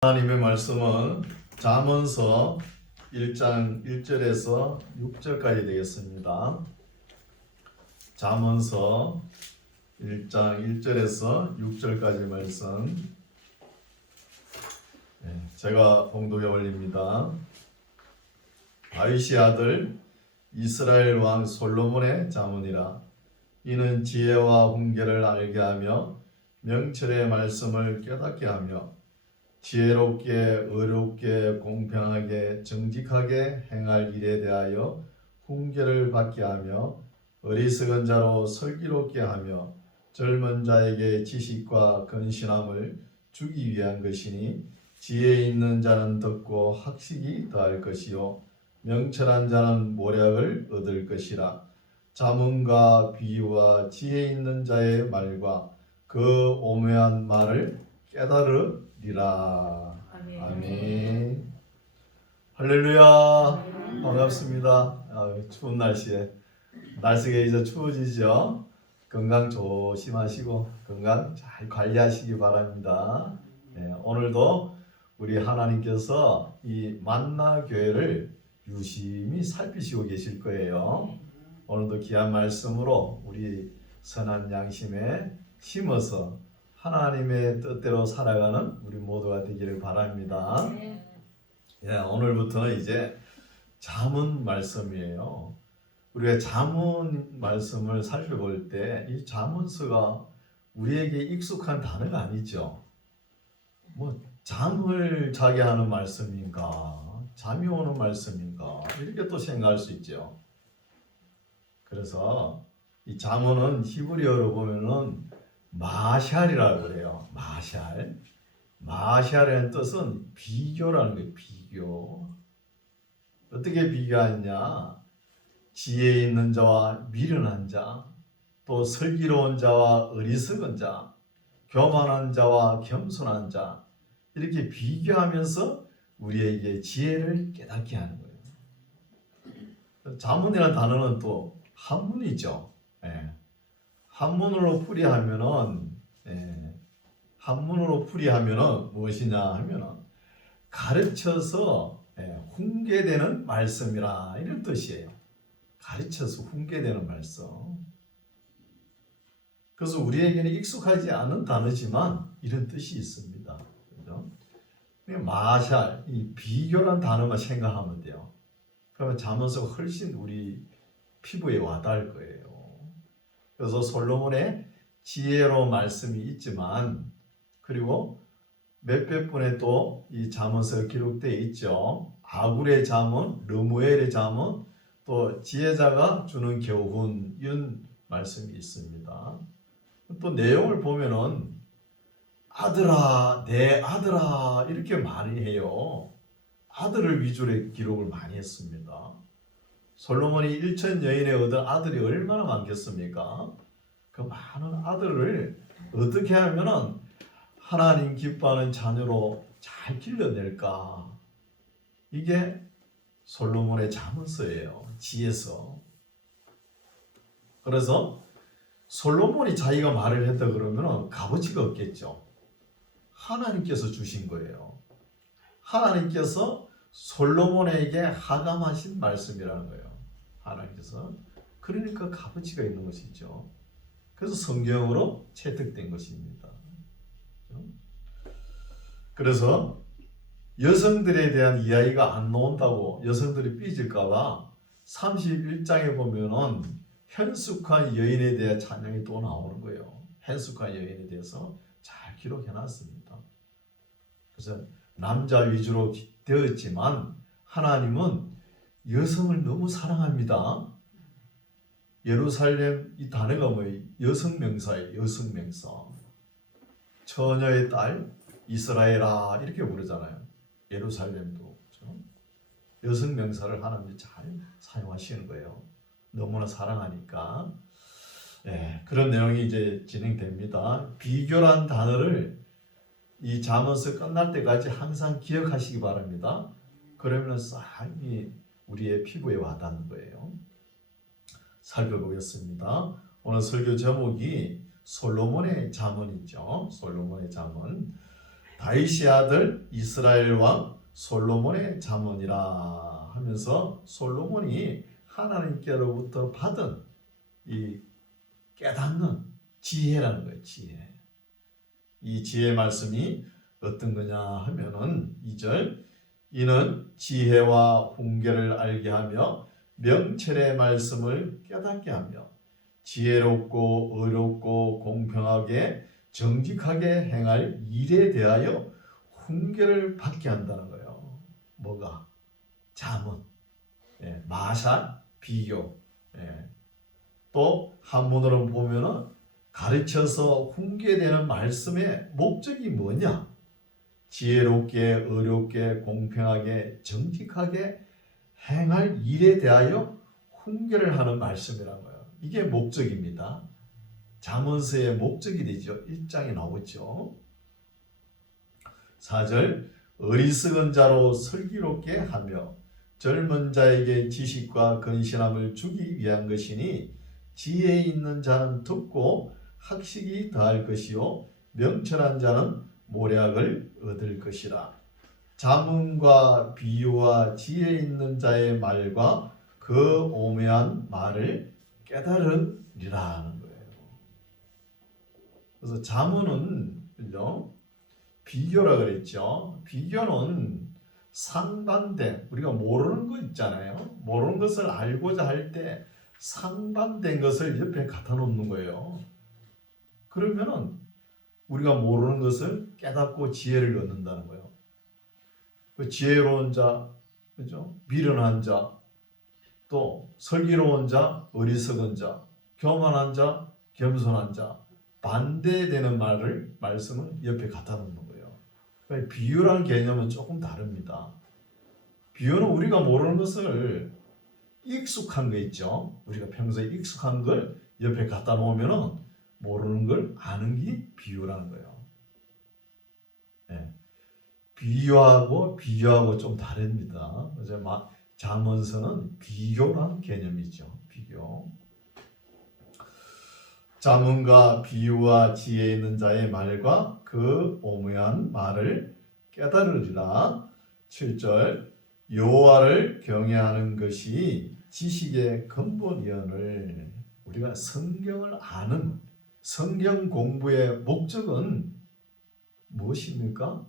하나님의 말씀은 잠언서 1장 1절에서 6절까지 되겠습니다. 잠언서 1장 1절에서 6절까지 말씀 제가 봉독해 올립니다. 다윗의 아들 이스라엘 왕 솔로몬의 잠언이라. 이는 지혜와 훈계를 알게 하며 명철의 말씀을 깨닫게 하며 지혜롭게 의롭게 공평하게 정직하게 행할 일에 대하여 훈계를 받게 하며 어리석은 자로 슬기롭게 하며 젊은 자에게 지식과 근신함을 주기 위한 것이니 지혜 있는 자는 듣고 학식이 더할 것이요 명철한 자는 모략을 얻을 것이라. 잠언과 비유와 지혜 있는 자의 말과 그 오묘한 말을 깨달으리라. 아멘. 할렐루야. 반갑습니다. 추운 날씨에 날씨가 이제 추워지죠. 건강 조심하시고 건강 잘 관리하시기 바랍니다. 오늘도 우리 하나님께서 이 만나 교회를 유심히 살피시고 계실 거예요. 오늘도 귀한 말씀으로 우리 선한 양심에 심어서 하나님의 뜻대로 살아가는 우리 모두가 되기를 바랍니다. 오늘부터는 이제 잠언 말씀이에요. 우리가 잠언 말씀을 살펴볼 때 이 잠언서가 우리에게 익숙한 단어가 아니죠. 잠을 자게 하는 말씀인가, 잠이 오는 말씀인가, 이렇게 또 생각할 수 있죠. 그래서 이 잠언은 히브리어로 보면은 마샬이라고 그래요. 마샬의 뜻은 비교라는 거예요. 비교. 어떻게 비교하느냐? 지혜 있는 자와 미련한 자, 또 슬기로운 자와 어리석은 자, 교만한 자와 겸손한 자, 이렇게 비교하면서 우리에게 지혜를 깨닫게 하는 거예요. 잠언이라는 단어는 또 한문이죠. 한문으로 풀이하면은 무엇이냐 하면은 가르쳐서 훈계되는 말씀이라, 이런 뜻이에요. 가르쳐서 훈계되는 말씀. 그래서 우리에게는 익숙하지 않은 단어지만 이런 뜻이 있습니다. 그죠? 마샬, 이 비교란 단어만 생각하면 돼요. 그러면 잠언서가 훨씬 우리 피부에 와닿을 거예요. 그래서 솔로몬의 지혜로운 말씀이 있지만, 그리고 몇백 분의 또 이 잠언서가 기록되어 있죠. 아굴의 잠언, 르무엘의 잠언, 또 지혜자가 주는 교훈, 이런 말씀이 있습니다. 또 내용을 보면은 아들아, 내 아들아, 이렇게 많이 해요. 아들을 위주로 기록을 많이 했습니다. 솔로몬이 1천 여인에 얻은 아들이 얼마나 많겠습니까? 그 많은 아들을 어떻게 하면은 하나님 기뻐하는 자녀로 잘 길러낼까? 이게 솔로몬의 잠언서예요. 지혜서. 그래서 솔로몬이 자기가 말을 했다 그러면 값어치가 없겠죠. 하나님께서 주신 거예요. 하나님께서 솔로몬에게 하감하신 말씀이라는 거예요. 하나님께서. 그러니까 값어치가 있는 것이죠. 그래서 성경으로 채택된 것입니다. 그래서 여성들에 대한 이야기가 안 나온다고 여성들이 삐질까봐 31장에 보면은 현숙한 여인에 대한 찬양이 또 나오는 거예요. 현숙한 여인에 대해서 잘 기록해 놨습니다. 그래서 남자 위주로 되었지만 하나님은 여성을 너무 사랑합니다. 예루살렘, 이 단어가 뭐예요? 여성명사예요. 여성명사. 처녀의 딸 이스라엘아, 이렇게 부르잖아요. 예루살렘도. 그렇죠? 여성명사를 하나님이 잘 사용하시는 거예요. 너무나 사랑하니까. 그런 내용이 이제 진행됩니다. 비교란 단어를 이 잠언서 끝날 때까지 항상 기억하시기 바랍니다. 그러면 싹이 우리의 피부에 와닿는 거예요. 살펴보겠습니다. 오늘 설교 제목이 솔로몬의 잠언이죠. 솔로몬의 잠언. 다윗의 아들 이스라엘 왕 솔로몬의 잠언이라 하면서 솔로몬이 하나님께로부터 받은 이 깨닫는 지혜라는 거예요. 지혜. 이 지혜 말씀이 어떤 거냐 하면은 2절 이는 지혜와 훈계를 알게 하며 명철의 말씀을 깨닫게 하며 지혜롭고 의롭고 공평하게 정직하게 행할 일에 대하여 훈계를 받게 한다는 거예요. 뭐가? 잠언, 마샬, 비교. 또 한문으로 보면은 가르쳐서 훈계되는 말씀의 목적이 뭐냐? 지혜롭게, 의롭게, 공평하게, 정직하게 행할 일에 대하여 훈계를 하는 말씀이라는 거예요. 이게 목적입니다. 잠언서의 목적이 되죠. 1장에 나오죠. 4절 어리석은 자로 슬기롭게 하며 젊은 자에게 지식과 근신함을 주기 위한 것이니 지혜 있는 자는 듣고 학식이 더할 것이요 명철한 자는 모략을 얻을 것이라. 잠언과 비유와 지혜 있는 자의 말과 그 오묘한 말을 깨달으리라는 거예요. 그래서 잠언은 비교라 그랬죠. 비교는 상반된, 우리가 모르는 거 있잖아요. 모르는 것을 알고자 할 때 상반된 것을 옆에 갖다 놓는 거예요. 그러면은 우리가 모르는 것을 깨닫고 지혜를 얻는다는 거예요. 그 지혜로운 자, 그죠? 미련한 자, 또 슬기로운 자, 어리석은 자, 교만한 자, 겸손한 자, 반대되는 말씀은 옆에 갖다 놓는 거예요. 그러니까 비유라는 개념은 조금 다릅니다. 비유는 우리가 모르는 것을 익숙한 거 있죠. 우리가 평소에 익숙한 걸 옆에 갖다 놓으면은 모르는 걸 아는 게 비유라는 거예요. 비유하고 좀 다릅니다. 그래서 잠언서는 비교라는 개념이죠. 비교. 잠언과 비유와 지혜 있는 자의 말과 그 오묘한 말을 깨달으리라. 7절 여호와를 경외하는 것이 지식의 근본이언을. 우리가 성경을 아는 성경 공부의 목적은 무엇입니까?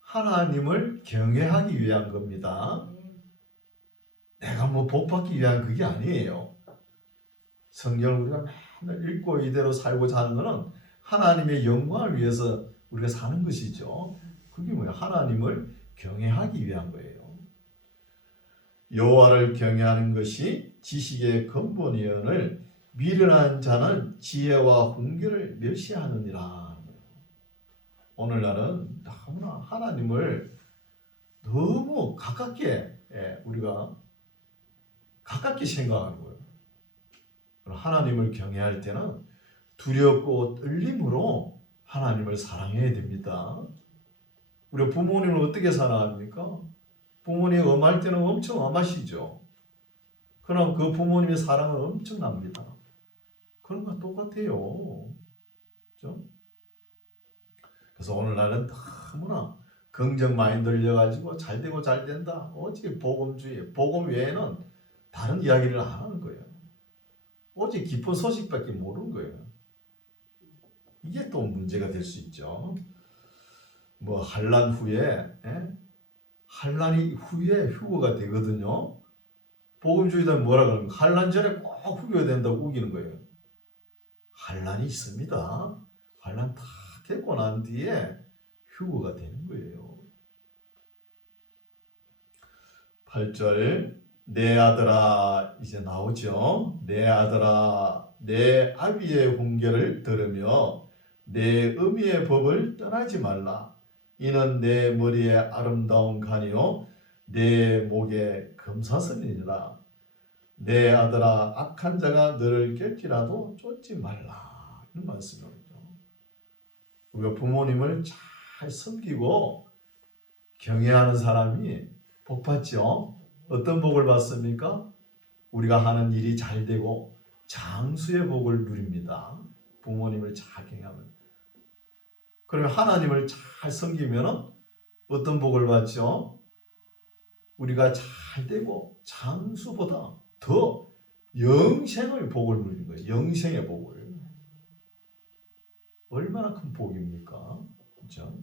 하나님을 경외하기 위한 겁니다. 내가 복받기 위한 그게 아니에요. 성경을 우리가 맨날 읽고 이대로 살고자 하는 것은 하나님의 영광을 위해서 우리가 사는 것이죠. 그게 뭐예요? 하나님을 경외하기 위한 거예요. 여호와를 경외하는 것이 지식의 근본이언을 미련한 자는 지혜와 훈계를 멸시하느니라. 오늘날은 너무나 하나님을 너무 가깝게 우리가 가깝게 생각하는 거예요. 하나님을 경외할 때는 두렵고 떨림으로 하나님을 사랑해야 됩니다. 우리 부모님을 어떻게 사랑합니까? 부모님 엄할 때는 엄청 엄하시죠. 그럼 그 부모님의 사랑은 엄청납니다. 그런 거 똑같아요. 그렇죠? 그래서 오늘날은 너무나 긍정 마인드를 열어가지고 잘 되고 잘 된다. 오직 복음주의, 복음 외에는 다른 이야기를 안 하는 거예요. 오직 깊은 소식밖에 모르는 거예요. 이게 또 문제가 될 수 있죠. 환란 후에, 환란이 후에 휴거가 되거든요. 복음주의자는 뭐라 그러는 거예요? 환란 전에 꼭 휴거가 된다고 우기는 거예요. 환란이 있습니다. 환란 다 겪고 난 뒤에 휴거가 되는 거예요. 8절 내 아들아, 이제 나오죠. 내 아들아, 내 아비의 훈계를 들으며 내 어미의 법을 떠나지 말라. 이는 내 머리에 아름다운 간이요 내 목에 금사슬이니라. 내 아들아, 악한 자가 너를 깰지라도 쫓지 말라. 이런 말씀입니다. 우리가 부모님을 잘 섬기고 경외하는 사람이 복 받죠. 어떤 복을 받습니까? 우리가 하는 일이 잘 되고 장수의 복을 누립니다. 부모님을 잘 경외하면. 그러면 하나님을 잘 섬기면 어떤 복을 받죠? 우리가 잘 되고 장수보다 더 영생의 복을 누리는 거예요. 영생의 복을. 얼마나 큰 복입니까? 그렇죠?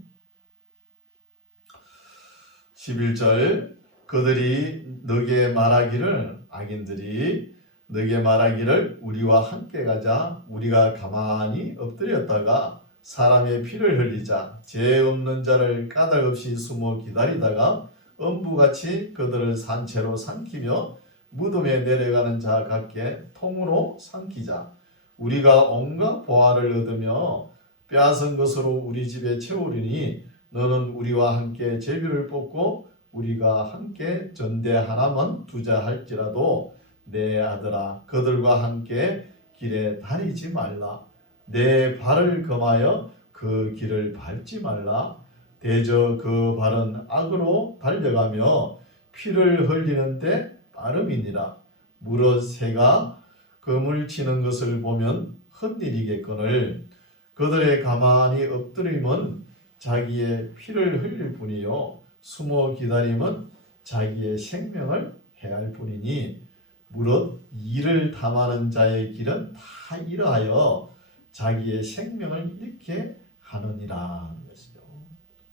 11절 그들이 너게 말하기를 악인들이 너게 말하기를 우리와 함께 가자 우리가 가만히 엎드렸다가 사람의 피를 흘리자 죄 없는 자를 까닭없이 숨어 기다리다가 엄부같이 그들을 산채로 삼키며 무덤에 내려가는 자 같게 통으로 삼키자 우리가 온갖 보화를 얻으며 빼앗은 것으로 우리 집에 채우리니 너는 우리와 함께 제비를 뽑고 우리가 함께 전대 하나만 두자 할지라도 내 아들아 그들과 함께 길에 다니지 말라 내 발을 금하여 그 길을 밟지 말라 대저 그 발은 악으로 달려가며 피를 흘리는데 빠름이니라 무릇 새가 금을 치는 것을 보면 헛일이겠거늘 그들의 가만히 엎드림은 자기의 피를 흘릴 뿐이요 숨어 기다림은 자기의 생명을 해할 뿐이니 무릇 이를 탐하는 자의 길은 다 이러하여 자기의 생명을 잃게 하느니라 하는 것이죠.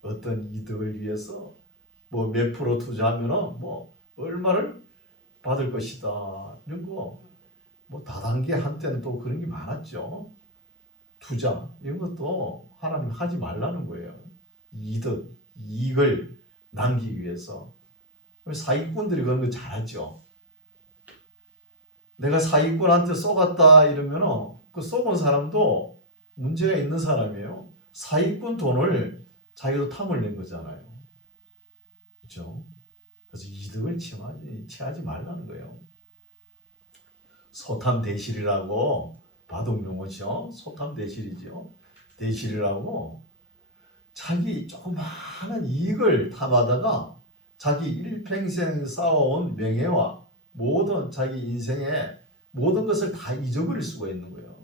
어떤 이득을 위해서 뭐 몇 프로 투자하면 뭐 얼마를 받을 것이다 이런 거 뭐 다단계 한때는 또 그런 게 많았죠. 투자 이런 것도 하나님 하지 말라는 거예요. 이득, 이익을 남기기 위해서. 사기꾼들이 그런 거 잘하죠. 내가 사기꾼한테 쏘갔다 이러면 그 쏘은 사람도 문제가 있는 사람이에요. 사기꾼 돈을 자기도 탐을 낸 거잖아요. 그렇죠? 그래서 이득을 취하지 말라는 거예요. 소탐대실이라고 바둑 용어죠. 소탐대실이죠. 대실이라고 자기 조그마한 이익을 탐하다가 자기 일평생 쌓아온 명예와 모든 자기 인생의 모든 것을 다 잊어버릴 수가 있는 거예요.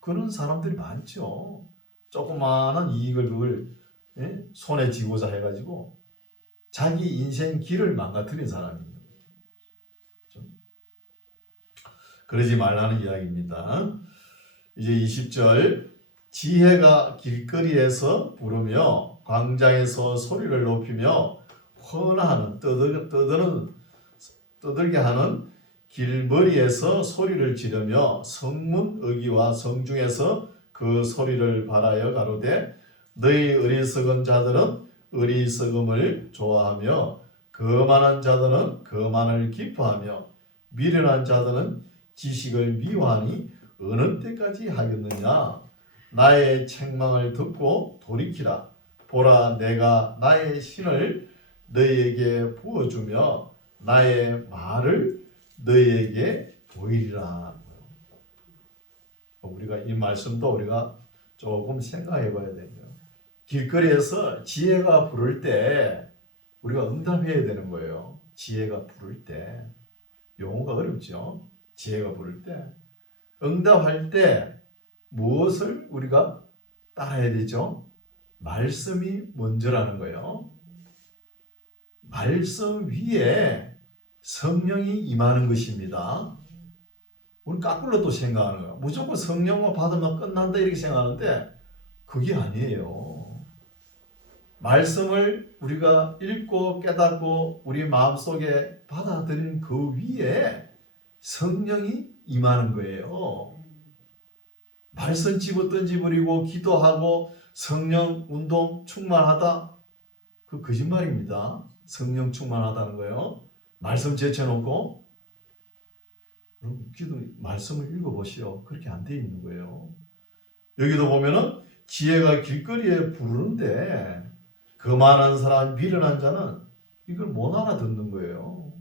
그런 사람들이 많죠. 조그마한 이익을 그걸 손에 쥐고자 해가지고 자기 인생 길을 망가뜨린 사람입니다. 그러지 말라는 이야기입니다. 이제 20절 지혜가 길거리에서 부르며 광장에서 소리를 높이며 헌하는 떠들게 하는 길머리에서 소리를 지르며 성문 어귀와 성중에서 그 소리를 발하여 가로되 너희 어리석은 자들은 어리석음을 좋아하며 거만한 자들은 거만을 기뻐하며 미련한 자들은 지식을 미워하니 어느 때까지 하겠느냐 나의 책망을 듣고 돌이키라 보라 내가 나의 신을 너희에게 부어주며 나의 말을 너희에게 보이리라. 우리가 이 말씀도 우리가 조금 생각해 봐야 됩니다. 길거리에서 지혜가 부를 때 우리가 응답해야 되는 거예요. 지혜가 부를 때 용어가 어렵죠. 지혜가 부를 때 응답할 때 무엇을 우리가 따라야 되죠? 말씀이 먼저라는 거예요. 말씀 위에 성령이 임하는 것입니다. 우리 거꾸로 또 생각하는 거예요. 무조건 성령만 받으면 끝난다 이렇게 생각하는데 그게 아니에요. 말씀을 우리가 읽고 깨닫고 우리 마음속에 받아들이는 그 위에 성령이 임하는 거예요. 말씀 집어던지 버리고 기도하고 성령 운동 충만하다? 그 거짓말입니다. 성령 충만하다는 거예요. 말씀 제쳐놓고 기도 말씀을 읽어보시오. 그렇게 안 돼 있는 거예요. 여기도 보면은 지혜가 길거리에 부르는데 거만한 사람, 미련한 자는 이걸 못 알아듣는 거예요.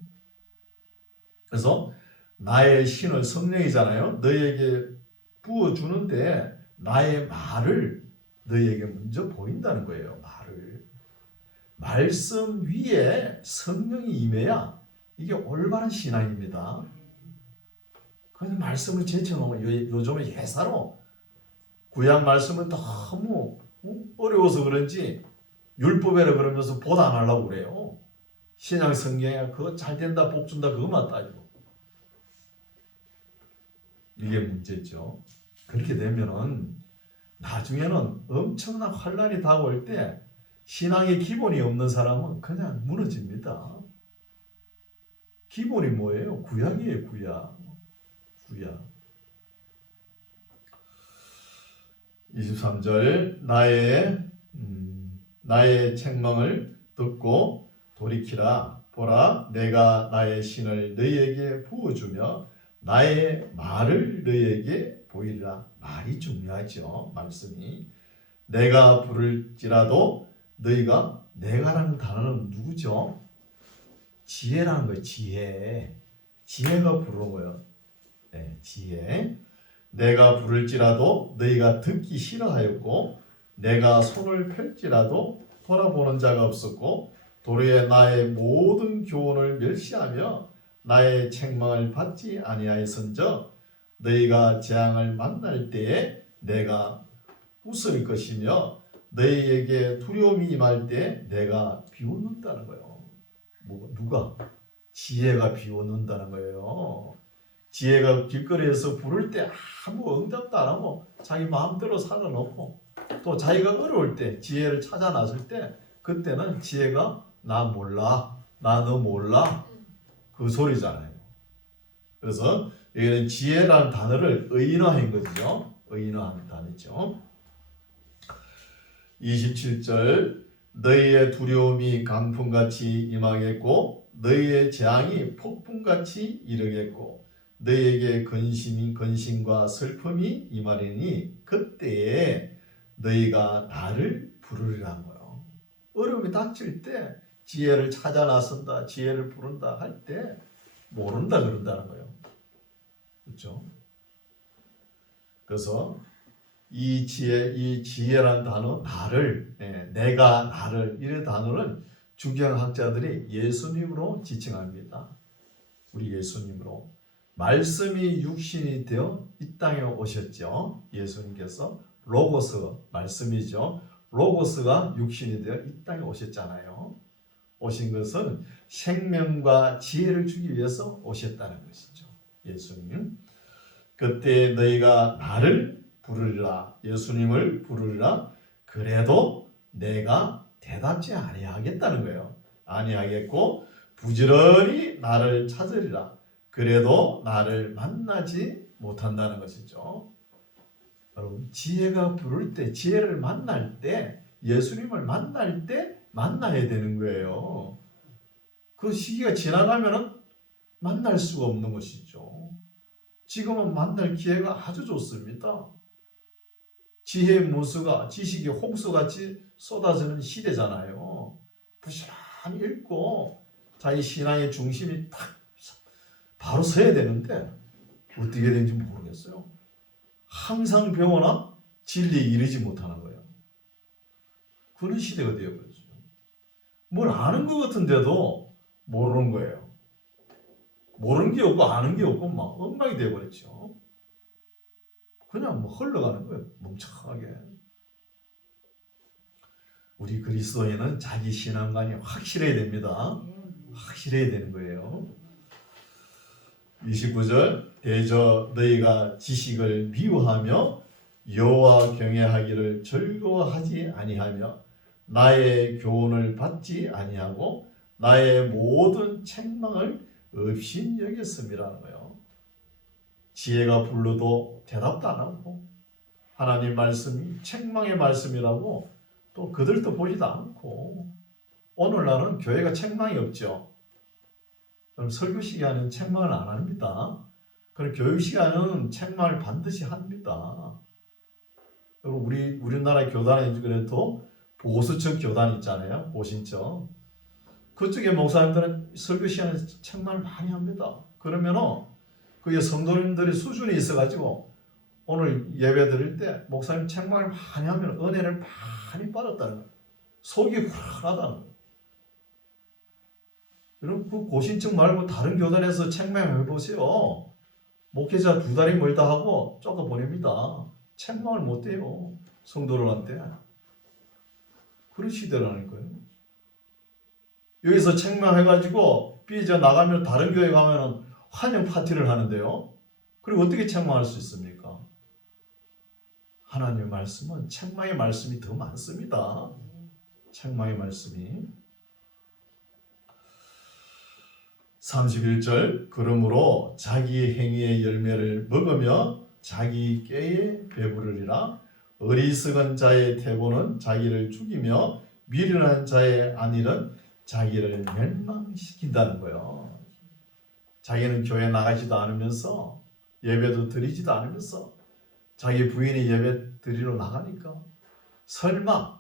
그래서 나의 신을 성령이잖아요. 너에게 부어주는데 나의 말을 너에게 먼저 보인다는 거예요. 말을. 말씀 위에 성령이 임해야 이게 올바른 신앙입니다. 그냥 말씀을 제쳐놓으면 요즘은 예사로 구약 말씀은 너무 어려워서 그런지 율법이라 그러면서 보도 안 하려고 그래요. 신약 성경에 그거 잘 된다 복 준다 그것만 따지고. 이게 문제죠. 그렇게 되면은 나중에는 엄청난 환란이 다가올 때 신앙의 기본이 없는 사람은 그냥 무너집니다. 기본이 뭐예요? 구약이에요. 구약. 23절 나의 책망을 듣고 돌이키라. 보라, 내가 나의 신을 너희에게 부어주며 나의 말을 너희에게 보이리라. 말이 중요하죠. 말씀이. 내가 부를지라도 너희가, 내가라는 단어는 누구죠? 지혜라는 거예요. 지혜가 부르는 거예요. 네, 지혜. 내가 부를지라도 너희가 듣기 싫어하였고 내가 손을 펼지라도 돌아보는 자가 없었고 도리어 나의 모든 교훈을 멸시하며 나의 책망을 받지 아니하였은즉 너희가 재앙을 만날 때에 내가 웃을 것이며 너희에게 두려움이 임할 때 내가 비웃는다는 거예요. 누가? 지혜가 비웃는다는 거예요. 지혜가 길거리에서 부를 때 아무 응답도 안 하고 자기 마음대로 살아놓고 또 자기가 어려울 때 지혜를 찾아 나설 때 그때는 지혜가 나 몰라, 나 너 몰라 그 소리잖아요. 그래서 여기는 지혜라는 단어를 의인화한 거죠. 의인화한 단어죠. 27절 너희의 두려움이 강풍같이 임하겠고 너희의 재앙이 폭풍같이 이르겠고 너희에게 근심과 슬픔이 임하리니 그때에 너희가 나를 부르리라는 거예요. 어려움이 닥칠 때 지혜를 찾아 나선다, 지혜를 부른다 할 때 모른다 그런다는 거예요. 그렇죠? 그래서 이 지혜라는 단어, 나를, 내가 나를, 이런 단어는 주경학자들이 예수님으로 지칭합니다. 우리 예수님으로. 말씀이 육신이 되어 이 땅에 오셨죠. 예수님께서 로고스, 말씀이죠. 로고스가 육신이 되어 이 땅에 오셨잖아요. 오신 것은 생명과 지혜를 주기 위해서 오셨다는 것이죠. 예수님. 그때 너희가 나를 부르리라, 예수님을 부르리라. 그래도 내가 대답지 아니하겠다는 거예요. 아니하겠고 부지런히 나를 찾으리라. 그래도 나를 만나지 못한다는 것이죠. 여러분, 지혜가 부를 때, 지혜를 만날 때, 예수님을 만날 때 만나야 되는 거예요. 그 시기가 지나가면은 만날 수가 없는 것이죠. 지금은 만날 기회가 아주 좋습니다. 지혜의 무수가 지식의 홍수같이 쏟아지는 시대잖아요. 부지런히 읽고 자기 신앙의 중심이 딱 바로 서야 되는데 어떻게 되는지 모르겠어요. 항상 배우나 진리에 이르지 못하는 거예요. 그런 시대가 되어버렸죠. 뭘 아는 것 같은데도 모르는 거예요. 모르는 게 없고 아는 게 없고 막 엉망이 되어버렸죠. 그냥 뭐 흘러가는 거예요. 멍청하게. 우리 그리스도인은 자기 신앙관이 확실해야 됩니다. 확실해야 되는 거예요. 29절 대저 너희가 지식을 미워하며 여호와 경외하기를 즐거워하지 아니하며 나의 교훈을 받지 아니하고 나의 모든 책망을 업신여겼음이라는 거예요. 지혜가 불러도 대답도 안 하고 하나님 말씀이 책망의 말씀이라고 또 그들도 보지도 않고 오늘날은 교회가 책망이 없죠. 그럼 설교 시간은 책망을 안 합니다. 그럼 교육 시간은 책망을 반드시 합니다. 그리고 우리나라 교단에 그래도 보수적 교단 있잖아요. 보신처. 그쪽에 목사님들은 설교 시간에 책망을 많이 합니다. 그러면은 그게 성도님들의 수준이 있어가지고 오늘 예배 드릴 때 목사님 책망을 많이 하면 은혜를 많이 받았다는 거예요. 속이 후련하다는 거예요. 여러분 그 고신층 말고 다른 교단에서 책망해 보세요. 목회자 2달이 멀다 하고 쫓아 보냅니다. 책망을 못 해요. 성도들한테. 그런 시대라는 거예요. 여기서 책망해가지고 삐져 나가면 다른 교회 가면은 환영 파티를 하는데요. 그리고 어떻게 책망할 수 있습니까? 하나님의 말씀은 책망의 말씀이 더 많습니다. 책망의 말씀이. 31절 그러므로 자기 행위의 열매를 먹으며 자기 꾀에 배부르리라. 어리석은 자의 태보는 자기를 죽이며 미련한 자의 안일은 자기를 멸망시킨다는 거예요. 자기는 교회 나가지도 않으면서 예배도 드리지도 않으면서 자기 부인이 예배 드리러 나가니까 설마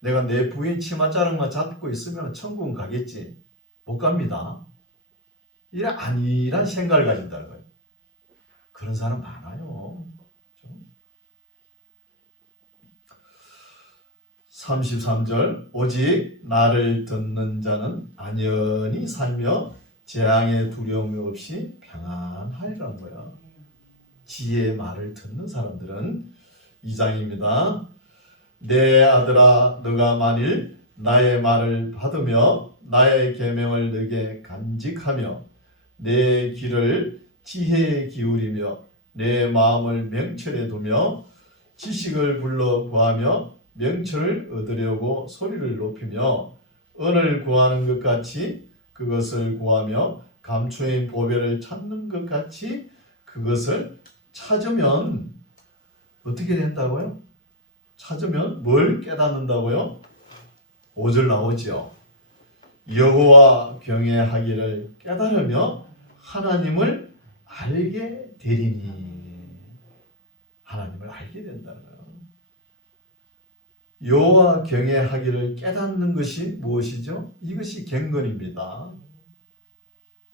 내가 내 부인 치마 자락만 잡고 있으면 천국은 가겠지. 못 갑니다. 이런 안일한 생각을 가진다는 거예요. 그런 사람 많아요. 33절 오직 나를 듣는 자는 안연히 살며 재앙의 두려움이 없이 평안하리라는 거야. 지혜의 말을 듣는 사람들은 2장입니다. 내 아들아 너가 만일 나의 말을 받으며 나의 계명을 너에게 간직하며 내 귀를 지혜에 기울이며 내 마음을 명철에 두며 지식을 불러 구하며 명철을 얻으려고 소리를 높이며 은을 구하는 것 같이 그것을 구하며 감추인 보배를 찾는 것 같이 그것을 찾으면 어떻게 된다고요? 찾으면 뭘 깨닫는다고요? 5절 나오죠. 여호와 경외하기를 깨달으며 하나님을 알게 되리니. 하나님을 알게 된다는 거예요. 여호와 경외하기를 깨닫는 것이 무엇이죠? 이것이 경건입니다.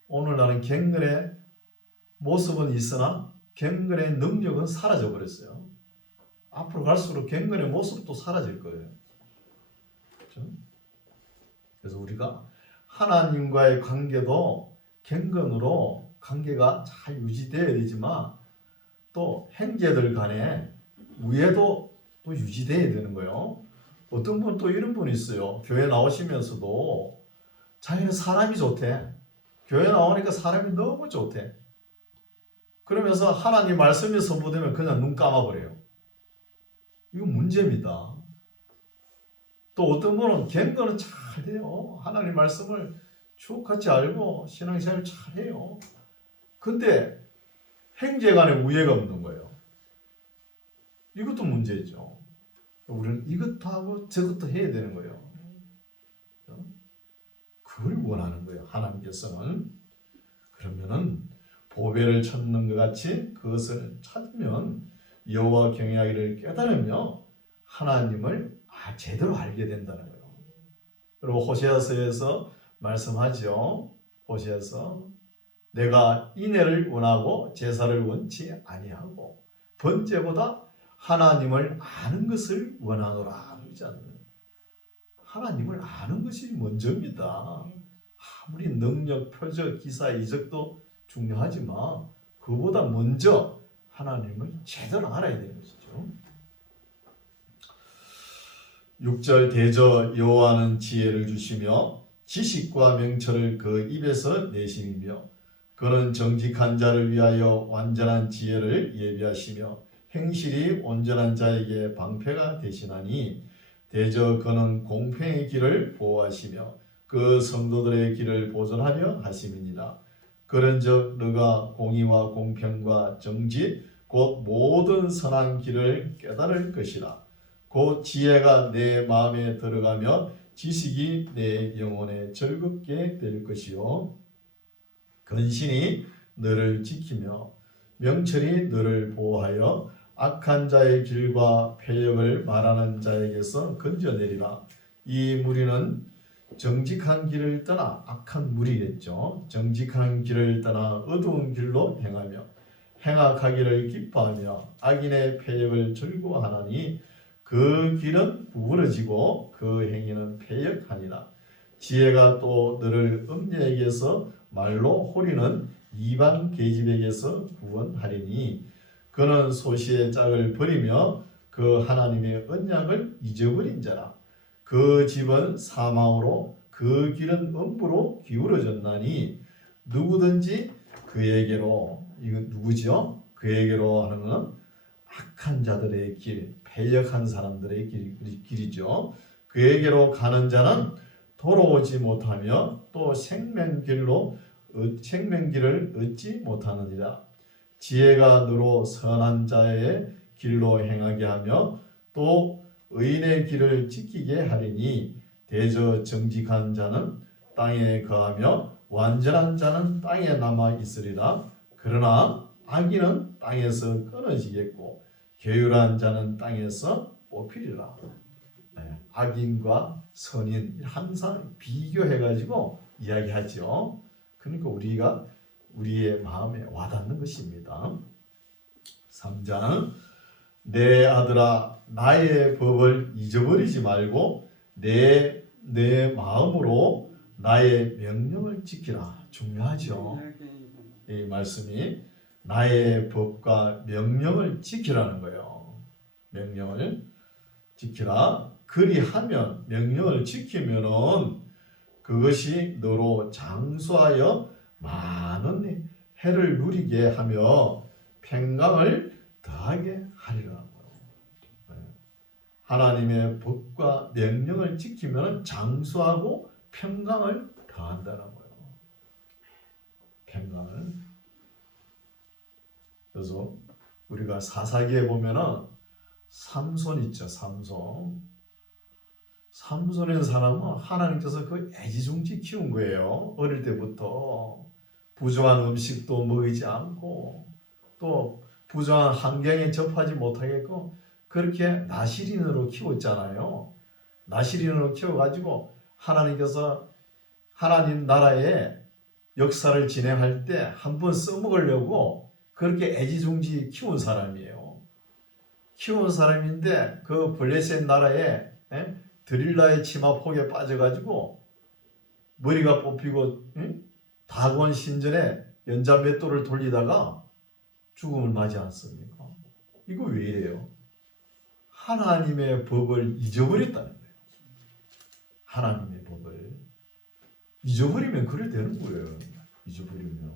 오늘날은 경건의 모습은 있으나 경건의 능력은 사라져 버렸어요. 앞으로 갈수록 경건의 모습도 사라질 거예요. 그렇죠? 그래서 우리가 하나님과의 관계도 경건으로 관계가 잘 유지되어야 되지만 또 형제들 간에 우애도 또 유지되어야 되는 거예요. 어떤 분 또 이런 분이 있어요. 교회 나오시면서도 자기는 사람이 좋대. 교회 나오니까 사람이 너무 좋대. 그러면서 하나님 말씀이 선포되면 그냥 눈 감아버려요. 이거 문제입니다. 또 어떤 분은 경건은 잘해요. 하나님 말씀을 주옥같이 알고 신앙생활 잘해요. 근데 형제간에 우애가 없는 거예요. 이것도 문제죠. 우리는 이것도 하고 저것도 해야 되는 거예요. 그걸 원하는 거예요. 하나님께서는. 그러면은 보배를 찾는 것 같이 그것을 찾으면 여호와 경외하기를 깨달으며 하나님을 제대로 알게 된다는 거예요. 그리고 호세아서에서 말씀하죠. 호세아서 내가 인애를 원하고 제사를 원치 아니하고 번제보다 하나님을 아는 것을 원하노라 그러잖아요. 하나님을 아는 것이 먼저입니다. 아무리 능력, 표적, 기사, 이적도 중요하지만 그보다 먼저 하나님을 제대로 알아야 되는 것이죠. 6절 대저 여호와는 지혜를 주시며 지식과 명철을 그 입에서 내심이며 그는 정직한 자를 위하여 완전한 지혜를 예비하시며 행실이 온전한 자에게 방패가 되시나니 대저 그는 공평의 길을 보호하시며 그 성도들의 길을 보존하려 하심이니라. 그런즉 너가 공의와 공평과 정직 곧 모든 선한 길을 깨달을 것이라. 곧 지혜가 내 마음에 들어가며 지식이 내 영혼에 즐겁게 될 것이요 근신이 너를 지키며 명철이 너를 보호하여 악한 자의 길과 패역을 말하는 자에게서 건져내리라. 이 무리는 정직한 길을 떠나 악한 무리겠죠. 정직한 길을 떠나 어두운 길로 행하며 행악하기를 기뻐하며 악인의 패역을 즐거워하나니 그 길은 구부러지고 그 행위는 패역하니라. 지혜가 또 너를 음녀에게서 말로 호리는 이방 계집에게서 구원하리니 그는 소시의 짝을 버리며 그 하나님의 언약을 잊어버린 자라. 그 집은 사망으로 그 길은 음부로 기울어졌나니 누구든지 그에게로, 이거 누구죠? 그에게로 하는 것은 악한 자들의 길, 패역한 사람들의 길이죠. 그에게로 가는 자는 돌아오지 못하며 또 생명길을 얻지 못하느니라. 지혜가 너로 선한 자의 길로 행하게 하며 또 의인의 길을 지키게 하리니 대저 정직한 자는 땅에 거하며 완전한 자는 땅에 남아 있으리라. 그러나 악인은 땅에서 끊어지겠고 게으르한 자는 땅에서 뽑히리라. 악인과 선인 항상 비교해가지고 이야기하죠. 그러니까 우리가 우리의 마음에 와닿는 것입니다. 3장은 내 아들아 나의 법을 잊어버리지 말고 내 마음으로 나의 명령을 지키라. 중요하죠. 이 말씀이 나의 법과 명령을 지키라는 거예요. 명령을 지키라. 그리하면 명령을 지키면은 그것이 너로 장수하여 많은 해를 누리게 하며 평강을 더하게 하리라는 거예요. 하나님의 법과 명령을 지키면 장수하고 평강을 더한다는 거예요. 평강을. 그래서 우리가 사사기에 보면은 삼손 있죠. 삼손이라는 사람은 하나님께서 그 애지중지 키운 거예요. 어릴 때부터 부정한 음식도 먹이지 않고 또 부정한 환경에 접하지 못하게끔 그렇게 나시린으로 키웠잖아요. 나시린으로 키워가지고 하나님께서 하나님 나라의 역사를 진행할 때 한번 써먹으려고 그렇게 애지중지 키운 사람이에요. 키운 사람인데 그 블레셋 나라에 드릴라의 치마폭에 빠져가지고 머리가 뽑히고 다곤 신전에 연자맷돌을 돌리다가 죽음을 맞지 않습니까? 이거 왜 이래요? 하나님의 법을 잊어버렸다는 거예요. 하나님의 법을 잊어버리면 그래 되는 거예요. 잊어버리면.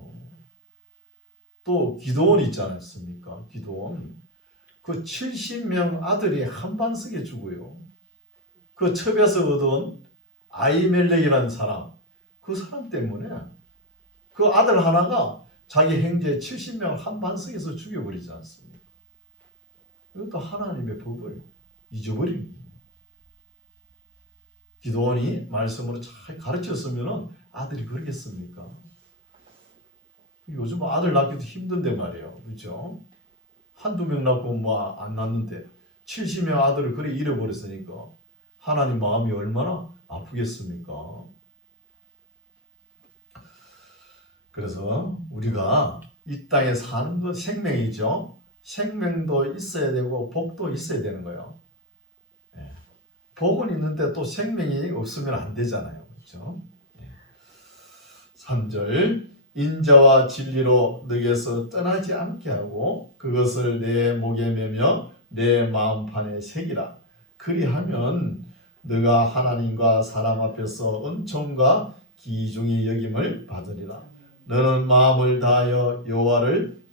또 기도원 있지 않습니까? 기도원. 그 70명 아들이 한반석에 죽어요. 그 첩에서 얻은 아이멜렉이라는 사람, 그 사람 때문에 그 아들 하나가 자기 형제 70명 한반석에서 죽여버리지 않습니까? 이것도 하나님의 법을 잊어버린 거예요. 기도원이 말씀으로 잘 가르쳤으면 아들이 그러겠습니까? 요즘 아들 낳기도 힘든데 말이에요. 그렇죠? 한두 명 낳고 뭐 안 낳는데 70명 아들을 그래 잃어버렸으니까 하나님 마음이 얼마나 아프겠습니까? 그래서 우리가 이 땅에 사는 것 생명이죠. 생명도 있어야 되고 복도 있어야 되는 거예요. 복은 있는데 또 생명이 없으면 안 되잖아요. 그렇죠? 3절 인자와 진리로 너에게서 떠나지 않게 하고 그것을 내 목에 매며 내 마음판에 새기라. 그리하면 너가 하나님과 사람 앞에서 은총과 기중의 여김을 받으리라. 너는 마음을 다하여 여호와를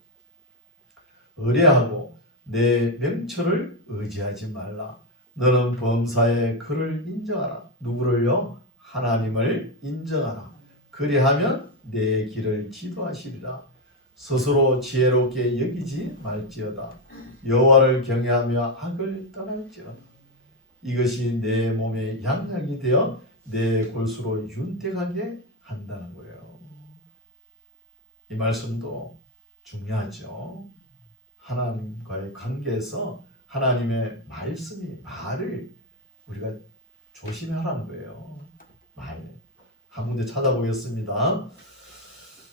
의뢰하고 내 명철을 의지하지 말라. 너는 범사에 그를 인정하라. 누구를요? 하나님을 인정하라. 그리하면 내 길을 지도하시리라. 스스로 지혜롭게 여기지 말지어다. 여호와를 경외하며 악을 떠날지어다. 이것이 내 몸의 양약이 되어 내 골수로 윤택하게 한다는 거예요. 이 말씀도 중요하죠. 하나님과의 관계에서 하나님의 말을 우리가 조심하라는 거예요. 한 군데 찾아보겠습니다.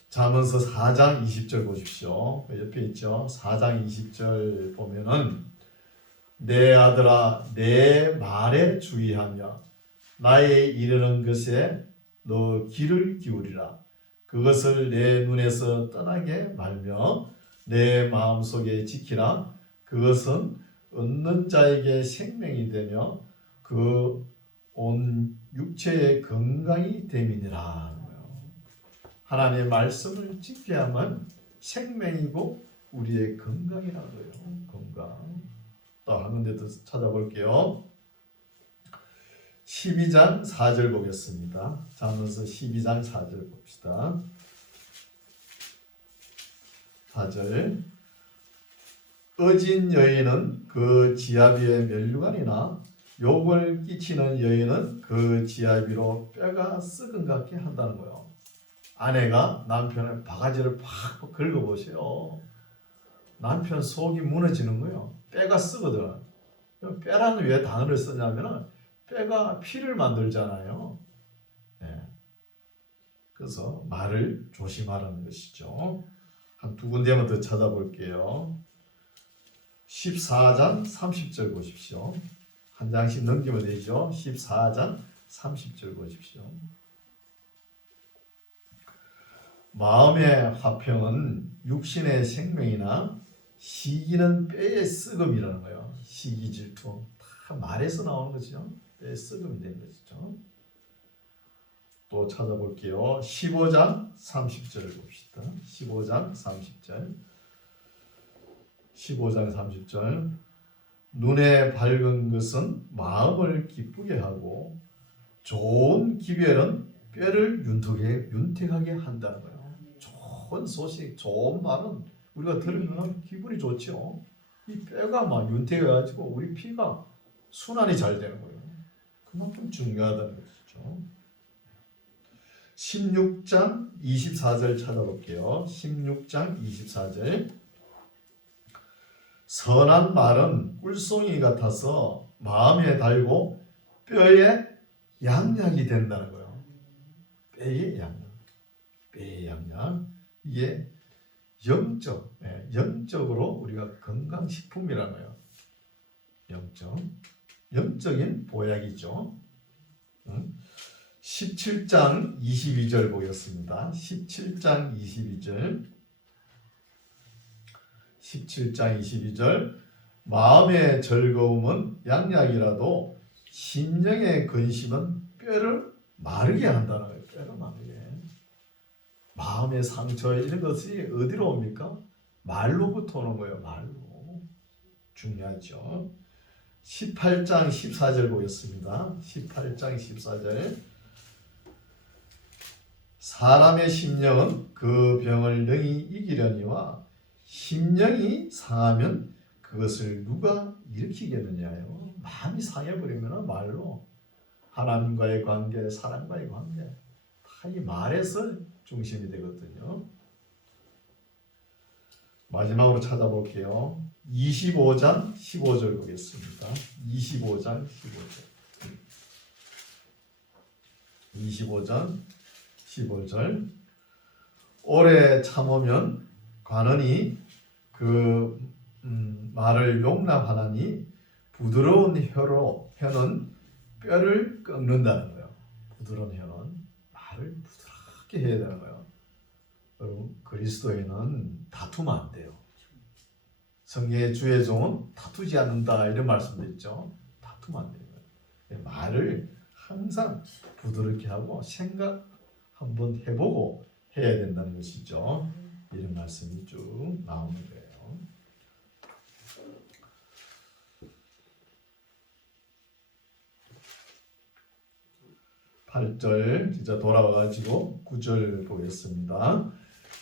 잠언서 4장 20절 보십시오. 옆에 있죠. 4장 20절 보면은 내 아들아 내 말에 주의하며 나의 이르는 것에 너 귀를 기울이라. 그것을 내 눈에서 떠나게 말며 내 마음속에 지키라. 그것은 얻는 자에게 생명이 되며 그 온 육체의 건강이 됨이니라. 하나님의 말씀을 지켜야만 생명이고 우리의 건강이라고요. 건강. 또 한 군데 더 찾아볼게요. 12장 4절 보겠습니다. 잠언서 12장 4절 봅시다. 4절. 어진 여인은 그 지아비의 면류관이나 욕을 끼치는 여인은 그 지아비로 뼈가 썩은 것 같게 한다는 거예요. 아내가 남편의 바가지를 팍 긁어보세요. 남편 속이 무너지는 거예요. 뼈가 썩어들어요. 뼈라는 왜 단어를 쓰냐면 뼈가 피를 만들잖아요. 네. 그래서 말을 조심하라는 것이죠. 한 두 군데만 더 찾아볼게요. 14장 30절 보십시오. 한 장씩 넘기면 되죠. 14장 30절 보십시오. 마음의 화평은 육신의 생명이나 시기는 뼈의 썩음이라는 거예요. 시기 질투 다 말에서 나오는 거죠. 뼈의 썩음이 되는 것이죠. 또 찾아볼게요. 15장 30절을 봅시다. 15장 30절. 15장 30절. 눈에 밝은 것은 마음을 기쁘게 하고 좋은 기별은 뼈를 윤택하게 한다는 거예요. 좋은 소식, 좋은 말은 우리가 들으면 기분이 좋죠. 이 뼈가 막 윤택해가지고 우리 피가 순환이 잘 되는 거예요. 그만큼 중요하다는 것이죠. 16장 24절 찾아볼게요. 16장 24절. 선한 말은 꿀송이 같아서 마음에 달고 뼈에 양약이 된다는 거예요. 뼈의 양약. 뼈의 양약. 이게 영적으로 우리가 건강식품이라는 거예요. 영적인 보약이죠. 17장 22절 보겠습니다. 17장 22절. 17장 22절. 마음의 즐거움은 양약이라도 심령의 근심은 뼈를 마르게 한다는 거예요. 뼈를 마르게. 마음의 상처 이런 것이 어디로 옵니까? 말로부터 오는 거예요. 말로. 중요하죠. 18장 14절 보겠습니다. 18장 14절. 사람의 심령은 그 병을 능히 이기려니와 심령이 상하면 그것을 누가 일으키겠느냐요. 마음이 상해버리면 말로 하나님과의 관계, 사람과의 관계 다 이 말에서 중심이 되거든요. 마지막으로 찾아볼게요. 25장 15절 보겠습니다. 25장 15절. 25장 15절. 오래 참으면 관원이 그 말을 용납하나니 부드러운 혀는 뼈를 꺾는다는 거예요. 부드러운 혀는 말을 부드럽게 해야 되는 거예요. 여러분, 그리스도인은 다투면 안 돼요. 성경의 주의 종은 다투지 않는다 이런 말씀도 있죠. 다투면 안 돼요. 말을 항상 부드럽게 하고 생각 한번 해보고 해야 된다는 것이죠. 이런 말씀이 쭉 나오는 거예요. 8절 진짜 돌아와가지고 9절 보겠습니다.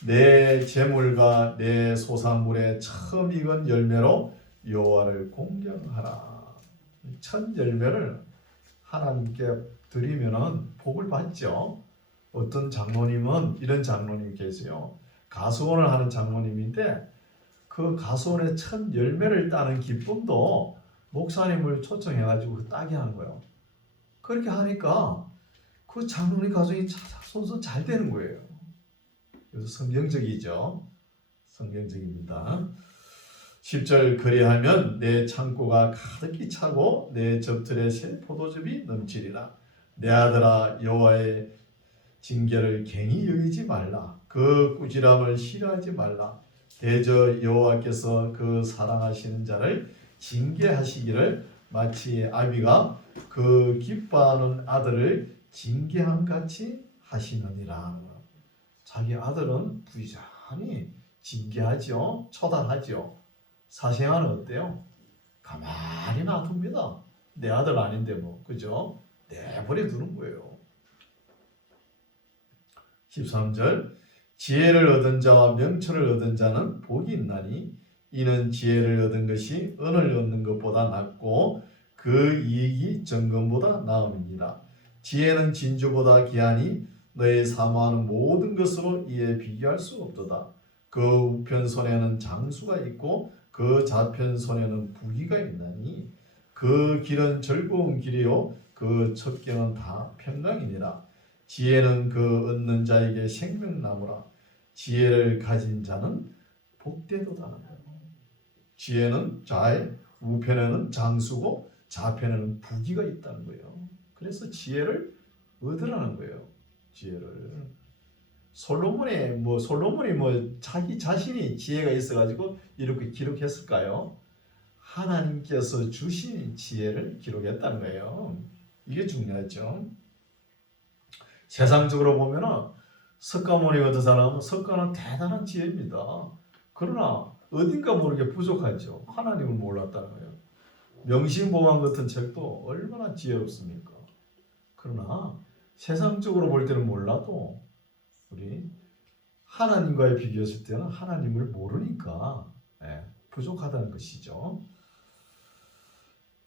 내 재물과 내 소산물의 처음 익은 열매로 여호와를 공경하라. 첫 열매를 하나님께 드리면은 복을 받죠. 어떤 장로님은 이런 장로님이 계세요. 가수원을 하는 장로님인데 그 가수원의 첫 열매를 따는 기쁨도 목사님을 초청해가지고 따게 하는 거예요. 그렇게 하니까 그 장로님 가정이 손손 잘 되는 거예요. 그래서 성경적이죠. 성경적입니다. 10절 그리하면 내 창고가 가득히 차고 내 접틀에 새 포도즙이 넘치리라. 내 아들아 여호와의 징계를 갱히 여기지 말라. 그 꾸지람을 싫어하지 말라. 대저 여호와께서 그 사랑하시는 자를 징계하시기를 마치 아비가 그 기뻐하는 아들을 징계함 같이 하시느니라. 자기 아들은 부지런히 징계하죠. 처단하죠. 사생아는 어때요? 가만히 놔둡니다. 내 아들 아닌데 뭐, 그죠? 내버려 두는 거예요. 13절 지혜를 얻은 자와 명철을 얻은 자는 복이 있나니 이는 지혜를 얻은 것이 은을 얻는 것보다 낫고 그 이익이 정금보다 나음이니라. 지혜는 진주보다 귀하니 너의 사모하는 모든 것으로 이에 비교할 수 없도다. 그 우편 손에는 장수가 있고 그 좌편 손에는 부귀가 있나니 그 길은 즐거운 길이요 그 첩경은 다 평강이니라. 지혜는 그 얻는 자에게 생명나무라. 지혜를 가진 자는 복되도다. 지혜는 우편에는 장수고 좌편에는 부귀가 있다는 거예요. 그래서 지혜를 얻으라는 거예요. 지혜를. 솔로몬이 자기 자신이 지혜가 있어가지고 이렇게 기록했을까요? 하나님께서 주신 지혜를 기록했다는 거예요. 이게 중요하죠. 세상적으로 보면은 석가모니 같은 사람은 석가는 대단한 지혜입니다. 그러나 어딘가 모르게 부족하죠. 하나님을 몰랐다는 거예요. 명심보감 같은 책도 얼마나 지혜롭습니까? 그러나 세상적으로 볼 때는 몰라도 우리 하나님과의 비교했을 때는 하나님을 모르니까 부족하다는 것이죠.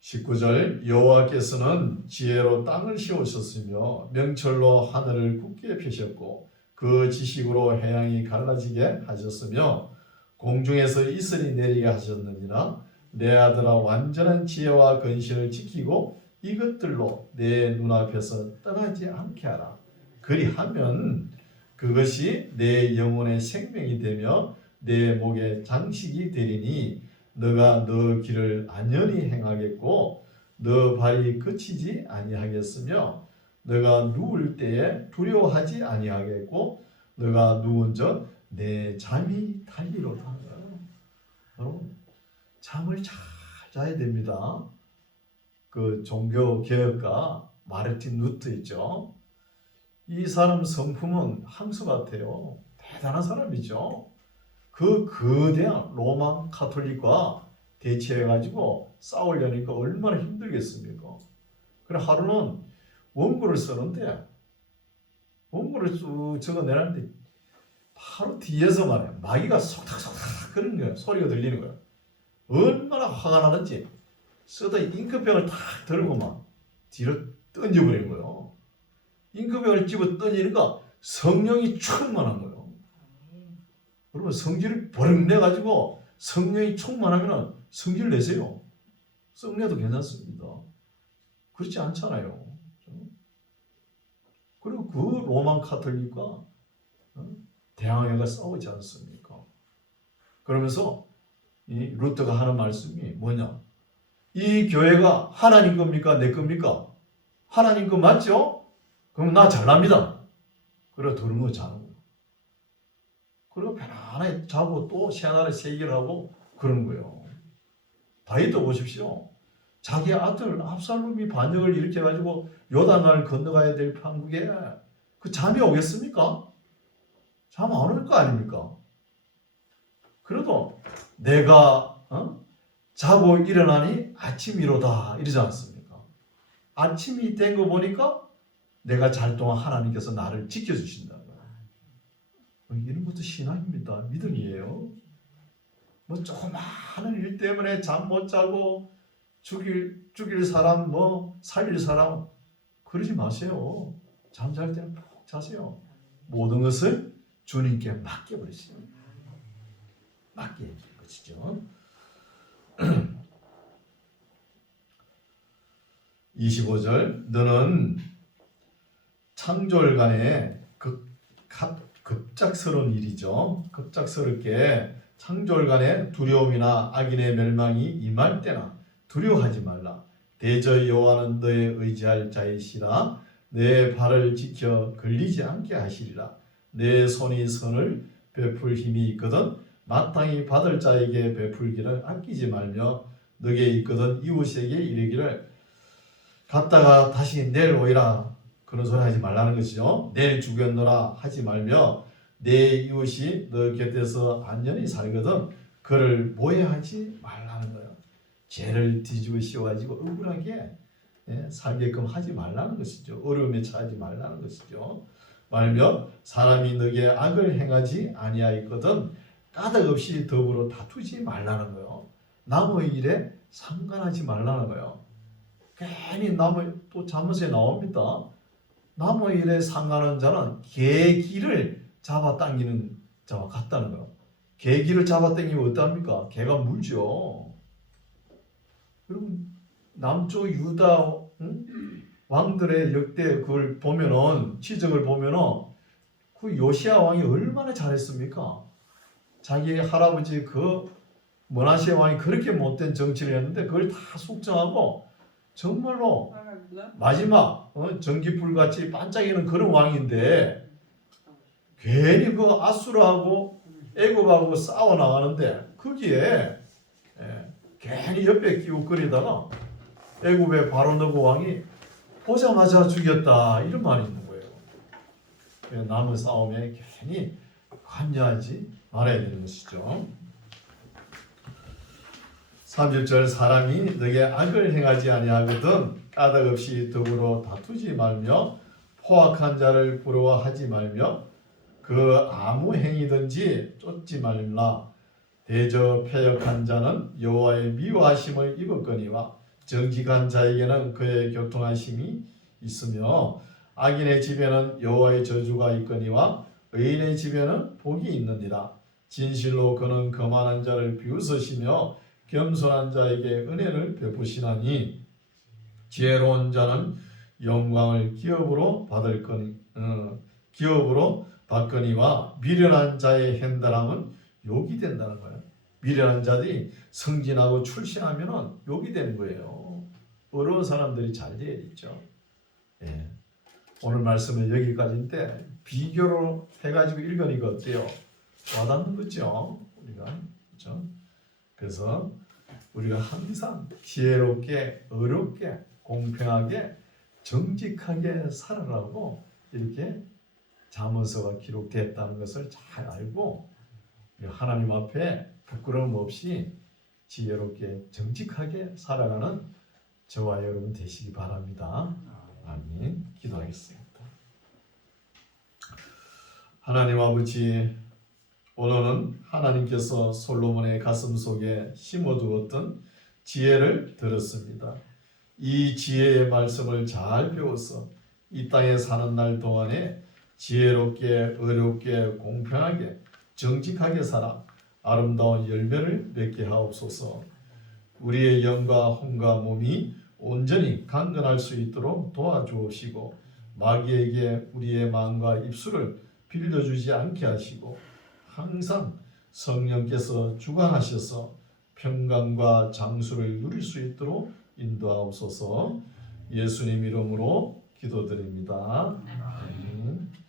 19절 여호와께서는 지혜로 땅을 씌우셨으며 명철로 하늘을 굳게 펴셨고 그 지식으로 해양이 갈라지게 하셨으며 공중에서 이슬이 내리게 하셨느니라. 내 아들아 완전한 지혜와 근신을 지키고 이것들로 내 눈앞에서 떠나지 않게 하라. 그리하면 그것이 내 영혼의 생명이 되며 내 목의 장식이 되리니 너가 너 길을 안연히 행하겠고 너 발이 그치지 아니하겠으며 너가 누울 때에 두려워하지 아니하겠고 너가 누운 적 내 잠이 달리로다. 여러분 잠을 잘 자야 됩니다. 그 종교 개혁가 마르틴 루터 있죠. 이 사람 성품은 항수 같아요. 대단한 사람이죠. 그 거대한 로마 카톨릭과 대치해가지고 싸우려니까 얼마나 힘들겠습니까? 그래 하루는 원고를 쓰는데 원고를 쭉 적어내는데 바로 뒤에서 말이야 마귀가 속닥속닥 그런 거야. 소리가 들리는 거야. 얼마나 화가 나는지 쓰다 잉크병을 탁 들고 막 뒤로 던져버린 거예요. 잉크병을 집어 던지니까 성령이 충만한 거예요. 여러분 성질을 버럭 내가지고 성령이 충만하면 성질 내세요. 썩내도 괜찮습니다. 그렇지 않잖아요. 그리고 그 로만 카톨릭과 대항해가 싸우지 않습니까? 그러면서 이 루터가 하는 말씀이 뭐냐? 이 교회가 하나님 겁니까? 내 겁니까? 하나님 거 맞죠? 그럼 나 잘납니다. 그래 들은 거 자는 거예요. 그리고 편안하게 자고 또 새날에 세기를 하고 그런 거예요. 다윗도 보십시오. 자기 아들 압살롬이 반역을 일으켜가지고 요단강을 건너가야 될 판국에 그 잠이 오겠습니까? 잠 안 올 거 아닙니까? 그래도 내가 자고 일어나니 아침이로다 이러지 않습니까? 아침이 된 거 보니까 내가 잘 동안 하나님께서 나를 지켜주신다. 이런 것도 신앙입니다. 믿음이에요. 뭐 조그마한 일 때문에 잠 못 자고 죽일 사람 살릴 사람 그러지 마세요. 잠잘 때는 푹 자세요. 모든 것을 주님께 맡겨버리세요. 맡기는 것이죠. 25절 너는 창졸간에 급작스러운 일이죠. 급작스럽게 창졸간에 두려움이나 악인의 멸망이 임할 때나 두려워하지 말라. 대저 여호와는 너의 의지할 자이시라. 내 발을 지켜 걸리지 않게 하시리라. 내 손이 선을 베풀 힘이 있거든 마땅히 받을 자에게 베풀기를 아끼지 말며 너게 있거든 이웃에게 이르기를 갔다가 다시 내일 오이라 그런 소리 하지 말라는 것이죠. 내일 주겠노라 하지 말며 내 이웃이 너 곁에서 안전히 살거든 그를 모해하지 말라는 거예요. 죄를 뒤집어 씌워가지고 억울하게 살게끔 하지 말라는 것이죠. 어려움에 처하지 말라는 것이죠. 말며 사람이 너게 악을 행하지 아니하였거든 까닭없이 더불어 다투지 말라는 거예요. 남의 일에 상관하지 말라는 거예요. 괜히 남의 또 잠언에 나옵니다. 남의 일에 상관하는 자는 개기를 잡아당기는 자와 같다는 거예요. 개기를 잡아당기면 어떡합니까? 개가 물죠. 여러분 남쪽 유다 왕들의 역대 그걸 보면은 치적을 보면은 그 요시야 왕이 얼마나 잘했습니까? 자기 할아버지 그 므낫세 왕이 그렇게 못된 정치를 했는데 그걸 다 숙정하고 정말로 마지막 전기불같이 반짝이는 그런 왕인데 괜히 그 아수르하고 애굽하고 싸워 나가는데 거기에 괜히 옆에 끼우거리다가 애굽의 바로너고 왕이 보자마자 죽였다 이런 말이 있는 거예요. 남의 싸움에 괜히 관여하지 말아야 되는 것이죠. 30절 사람이 너게 악을 행하지 아니하거든 까닭없이 더불어 다투지 말며 포악한 자를 부러워하지 말며 그 아무 행위든지 쫓지 말라. 대저 패역한 자는 여호와의 미워하심을 입었거니와 정직한 자에게는 그의 교통하심이 있으며 악인의 집에는 여호와의 저주가 있거니와 의인의 집에는 복이 있느니라. 진실로 그는 거만한 자를 비웃으시며 겸손한 자에게 은혜를 베푸시나니 지혜로운 자는 영광을 기업으로 받거니와 미련한 자의 hen달함은 욕이 된다는 거예요. 미련한 자들이 승진하고 출신하면 욕이 되는 거예요. 어려운 사람들이 잘 되어야겠죠. 오늘 말씀은 여기까지인데 비교로 해가지고 읽으니까 어때요? 와닿는 거죠. 우리가 그렇죠? 그래서 우리가 항상 지혜롭게, 어렵게, 공평하게, 정직하게 살아라고 이렇게 잠언서가 기록됐다는 것을 잘 알고 하나님 앞에 부끄러움 없이 지혜롭게, 정직하게 살아가는 저와 여러분 되시기 바랍니다. 아멘. 기도하겠습니다. 하나님 아버지, 오늘은 하나님께서 솔로몬의 가슴 속에 심어두었던 지혜를 들었습니다. 이 지혜의 말씀을 잘 배워서 이 땅에 사는 날 동안에 지혜롭게, 어렵게, 공평하게, 정직하게 살아 아름다운 열매를 맺게 하옵소서. 우리의 영과 혼과 몸이 온전히 강건할 수 있도록 도와주옵시고 마귀에게 우리의 마음과 입술을 빌려주지 않게 하시고 항상 성령께서 주관하셔서 평강과 장수를 누릴 수 있도록 인도하옵소서. 예수님 이름으로 기도드립니다.